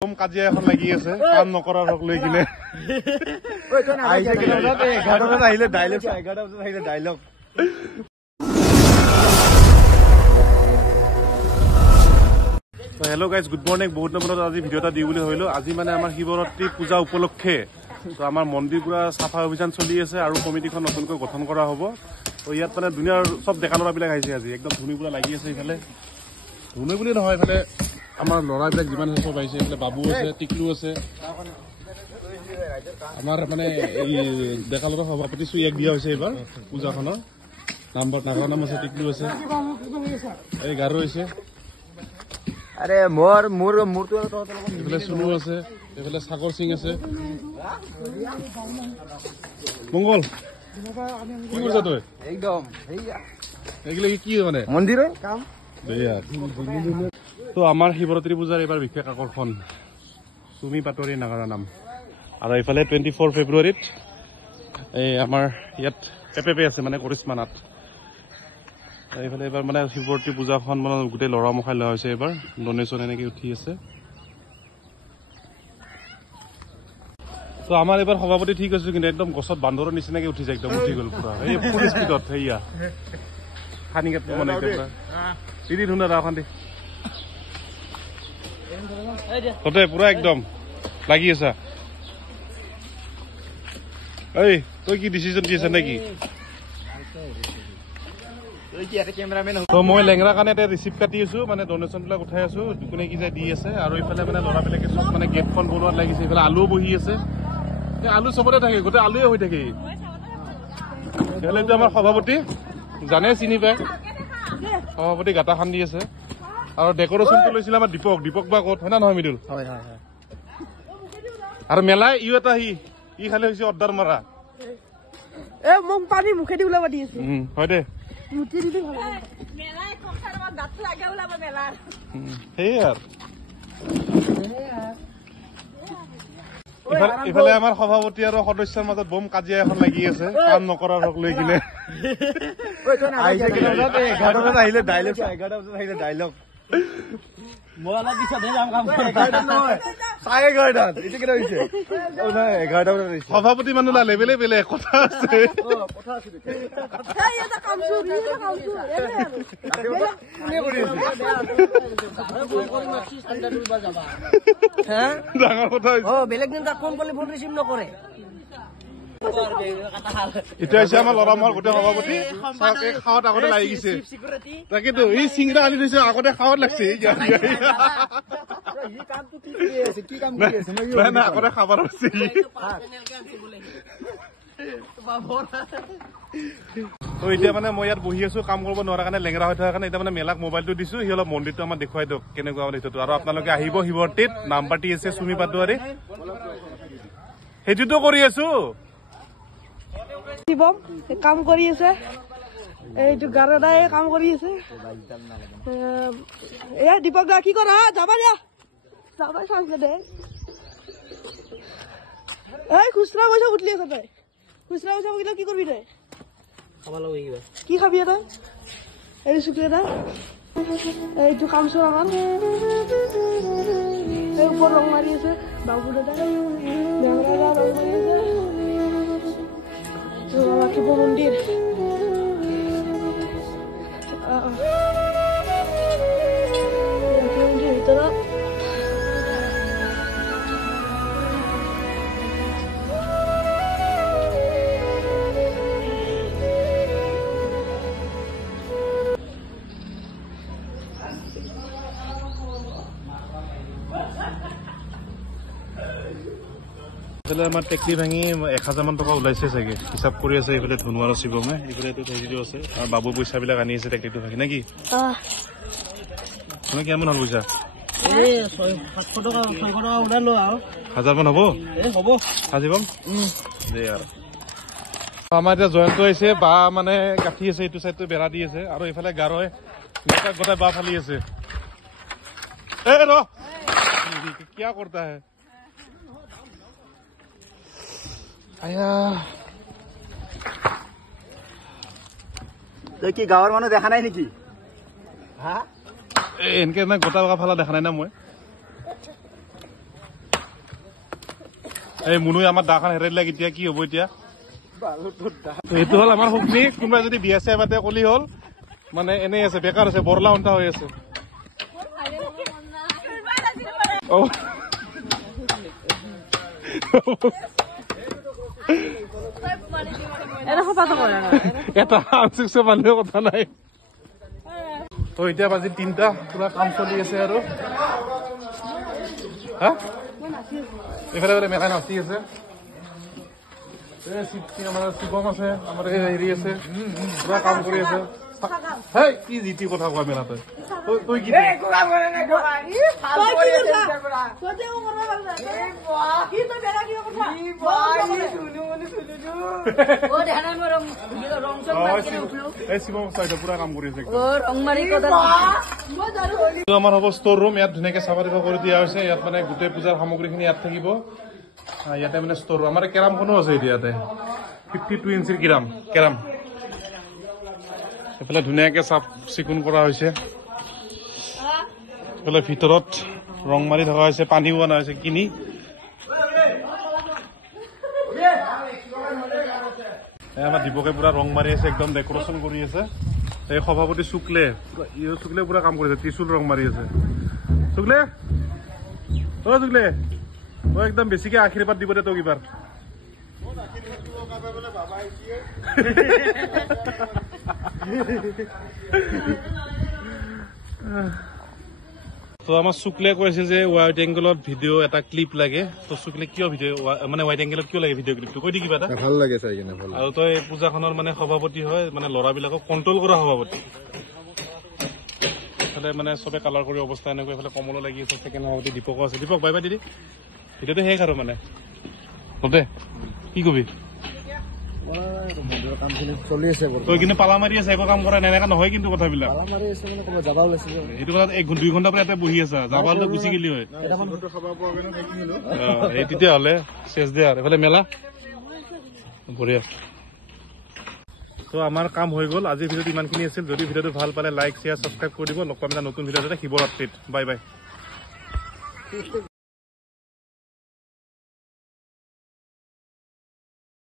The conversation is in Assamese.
কাজিয়া এখন লাগি আছে কাম নকৰাৰ হক লৈ কিনে dialogue hello' guys good morning বহুত দিনৰ আজি ভিডিঅ' এটা দিওঁ বুলি ভাবিলো আজি মানে আমাৰ শিৱৰাত্ৰি পূজা উপলক্ষে তো আমাৰ মন্দিৰ পুৰা চাফা অভিযান চলি আছে আৰু কমিটিখন নতুনকৈ গঠন কৰা হ'ব তো ইয়াত মানে দুনিয়াৰ চব ডেকা ল'ৰাবিলাক আহিছে আজি একদম ধুনী পুৰা লাগি আছে ইফালে ধুনী বুলি নহয় ইফালে আমাৰ ল'ৰাবিলাক যিমান আছে চব আহিছে এইফালে বাবু আছে টিকলু আছে আমাৰ মানে এই ডেকা ল'ৰা সভাপতি চুইয়াক দিয়া হৈছে এইবাৰ পূজাখনৰ নাম্বাৰ নাগৰা নাম আছে টিকলু আছে এই গাৰো হৈছে আৰে মোৰ মোৰ মোৰ তো এইফালে সুনু আছে এইফালে সাগৰ সিং আছে মংগল কি কৰিছ তই একদম এইগিলা কি মানে মন্দিৰ কাম তো আমাৰ শিৱৰাত্ৰি পূজাৰ এইবাৰ বিশেষ আকৰ্ষণ চুমি পাটৰি নাগাৰা নাম আৰু এইফালে 24 ফেব্ৰুৱাৰীত এই আমাৰ ইয়াত পেপে আছে মানে কৰিশ্মা নাথ এইফালে এবাৰ মানে শিৱৰাত্ৰি পূজাখন মানে গোটেই ল'ৰা মুখাই লোৱা হৈছে এইবাৰ ডনেশ্যন এনেকে উঠি আছে তো আমাৰ এইবাৰ সভাপতি ঠিক আছে কিন্তু একদম গছত বান্দৰৰ নিচিনাকে উঠি যায় একদম উঠি গ'ল পুৰা এই ফুল স্পীডত সেয়া খানিকাত মানে দিদি ধুনা ৰাখান দি ততে পুৰা একদম লাগি আছা এই তই কি ডিচিজন দি আছা নেকি তো মই লেংৰা কাৰণে এটা ৰিচিপ্ট কাটি আছো মানে ডনেশ্যন বিলাক উঠাই আছো কোনে কি যায় দি আছে আৰু ইফালে মানে ল'ৰাবিলাকে চব মানে গেটখন বনোৱাত লাগিছে ইফালে আলুও বহি আছে আলু চবতে থাকে গোটেই আলুৱে হৈ থাকে এইফালেতো আমাৰ সভাপতি জানে চিনি পায় সভাপতি গাটা খান্দি আছে আৰু ডেকৰেশ্যনটো লৈছিলে আমাৰ দীপক বা ক'ত হয় না নহয় মৃদুল আৰু মেলাই ইও এটা ই খালি হৈছে অৰ্ডাৰ মাৰা মোক পানী মুখেদি ওলাব দি আছে হয় দে ইফালে আমাৰ সভাপতি আৰু সদস্যৰ মাজত বম কাজিয়া এখন লাগি আছে কাম নকৰাৰ হক লৈ কিনে আহিলে ডাইলগ মই অলপ পিছত সভাপতি মানুহ না লেবেলে বেলেগ কথা আছে ডাঙৰ কথা বেলেগ দিন তাক ফোন কৰিলে ফোন ৰিচিভ নকৰে এতিয়া হৈছে আমাৰ ল'ৰা মোৰ গোটেই সভাপতি খাৱত আগতে লাগি গৈছে তাকেতো এই চিংৰা আনি থৈছে আগতে খাৱত লাগছে আগতে খাবাৰ হৈছে তো এতিয়া মানে মই ইয়াত বহি আছো কাম কৰিব নোৱাৰা কাৰণে লেংৰা হৈ থকাৰ কাৰণে এতিয়া মানে মেলাক মোবাইলটো দিছো সি অলপ মন্দিৰটো আমাৰ দেখুৱাই দিয়ক কেনেকুৱা মানে সেইটো আৰু আপোনালোকে আহিব শিৱৰাত্ৰিত নাম পাতি আছে চুমি পাটোৱাৰী সেইটোতো কৰি আছো শিৱম কাম কৰি আছে এইটো গাৰদাই কাম কৰি আছে এয়া দীপক দা কি কৰা যাবা দিয়া যাবা চাইছে দে এই খুচৰা পইচা উঠলি আছে তই খুচৰা পইচা উঠিলে কি কৰিবি তই কি খাবি তই এই চুকলি এটা এইটো কাম চোৱা আমাৰ এই ওপৰত ৰং মাৰি আছে বাবু দাদা বেংৰা ৰং মাৰি আছে শিৱ মন্দিৰ ভিতৰত আমাৰ টেকলি ভাঙি 1000 মান টকা ওলাইছে চাগে হিচাপ কৰি আছে এইফালে ধুনুৱাৰ শিৱমে এইফালে আছে আৰু বাবু পইচাবিলাক আনি আছে টেকলিটো ভাঙি নেকি তুমি কিমান হ'ল পইচা 1000 মান হ'ব আজিবম দে আৰু আমাৰ এতিয়া জয়ন্ত হৈছে বা মানে গাঁঠি আছে এইটো চাইডটো বেৰা দি আছে আৰু এইফালে গাৰৈ গোটাই বা ফালি আছে কিয় কৰতা হে তই কি গাঁৱৰ মানুহ দেখা নাই নেকি এনেকে গোটা ফালা দেখা নাই না মই এই মুনুই আমাৰ দাখন হেৰাই দিলে এতিয়া কি হ'ব এতিয়া এইটো হ'ল আমাৰ শক্তি কোনোবাই যদি বিয়া চিয়া পাতে কলি হ'ল মানে এনেই আছে বেকাৰ আছে বৰলা উন্তা হৈ আছে এটা আনচিক্স মানুহে কথা নাই তো এতিয়া বাজি 3টা পুৰা কাম চলি আছে আৰু হা এফালে বোলে মেকাই নাচি আছে আমাৰ শিৱম আছে আমাৰ হেৰি আছে পুৰা কাম কৰি আছে হেই কি জিতি কথা কোৱা মেলা তই তই কি শিৱম চাইড পুৰা কাম কৰি আছে আমাৰ হ'ব ষ্ট'ৰ ৰুম ইয়াত ধুনীয়াকে চাফা তাফা কৰি দিয়া হৈছে ইয়াত মানে গোটেই পূজাৰ সামগ্ৰীখিনি ইয়াত থাকিব ইয়াতে মানে ষ্ট'ৰ ৰুম আমাৰ কেৰামখনো আছে এতিয়া ইয়াতে 52 ইঞ্চিৰ কেৰাম এইফালে ধুনীয়াকে চাফ চিকুণ কৰা হৈছে এইফালে ভিতৰত ৰং মাৰি থকা হৈছে পানীও অনা হৈছে কিনি আমাৰ দীপকে পুৰা ৰং মাৰি আছে একদম ডেকৰেশ্যন কৰি আছে এই সভাপতি শুক্লে পুৰা কাম কৰিছে ত্ৰিশুল ৰং মাৰি আছে শুক্লে তই একদম বেছিকে আশীৰ্বাদ দিব দে তোক এইবাৰ তো আমাৰ শুক্লে কৈছে যে ৱাইড এংগলত ভিডিঅ' এটা ক্লিপ লাগে তো শুক্লে কিয় ভিডিঅ' মানে ৱাইড এংগলত কিয় লাগে ভিডিঅ' ক্লিপটো কৈ দি কিবা এটা ভাল লাগে চাই কিনে ভাল আৰু তই পূজাখনৰ মানে সভাপতি হয় মানে ল'ৰাবিলাকক কণ্ট্ৰল কৰা সভাপতি মানে চবে কালাৰ কৰি অৱস্থা এনেকৈ এইফালে কমলো লাগি আছে ছেকেণ্ড সভাপতি দীপকো আছে দীপক বাই বাই দিদি ভিডিঅ'টো শেষ আৰু মানে দে কি কবি চলি আছে তই কিন্তু পালা মাৰি আছে একো কাম কৰা নাই এনেকা নহয় কিন্তু কথাবিলাক এইটো কথাত 1-2 ঘণ্টা পৰা ইয়াতে বহি আছা যাবালটো গুচি গেলি হয় তেতিয়াহ'লে চেচ দে আৰু এইফালে মেলা বঢ়িয়া তো আমাৰ কাম হৈ গ'ল আজিৰ ভিডিঅ'টো ইমানখিনি আছিল যদি ভিডিঅ'টো ভাল পালে লাইক শ্বেয়াৰ ছাবস্ক্ৰাইব কৰি দিব লগ পাম এটা নতুন ভিডিঅ' এটা শিৱৰাত্ৰিত বাই বাই